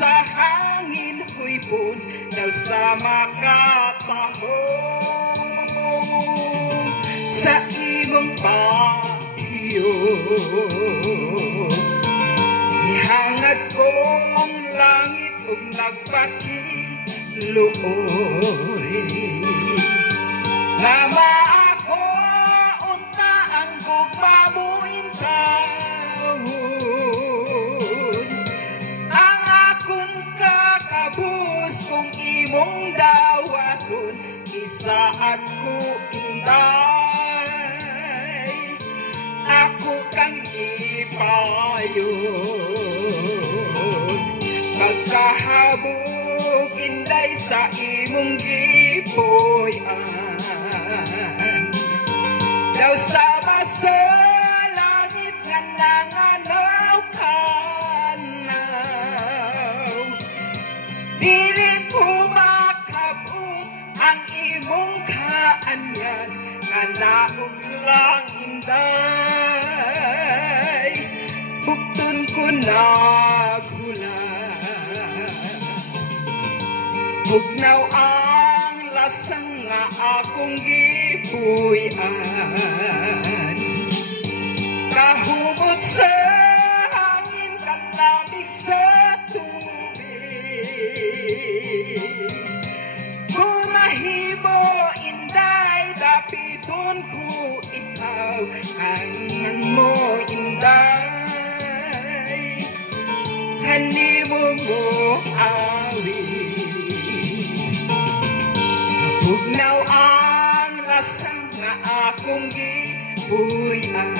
sa hangin huipon daw sa makatahong sa imong pahiyo. Ihangad ko ang langit ug nagpakiluoy nga maako unta ang gugma mo intawon. Ang akong kakabus kung imong dawaton isaad ko inday ako kang ipayon. Magkahabog inday sa imong gipuy-an daw sa langit nga nanganaw kanaw. Dili ko makabot ang imong kaanyan nga naog lang inday bukton ko naghulat. Bugnaw ang lasang nga akong gipuy-an kahubot sa hangin kang lamig sa tubig. Kung mahimo inday dapiton ko ikaw angan mo inday kanimo mo awit. Bugnaw ang lasang nga akong gipuy-an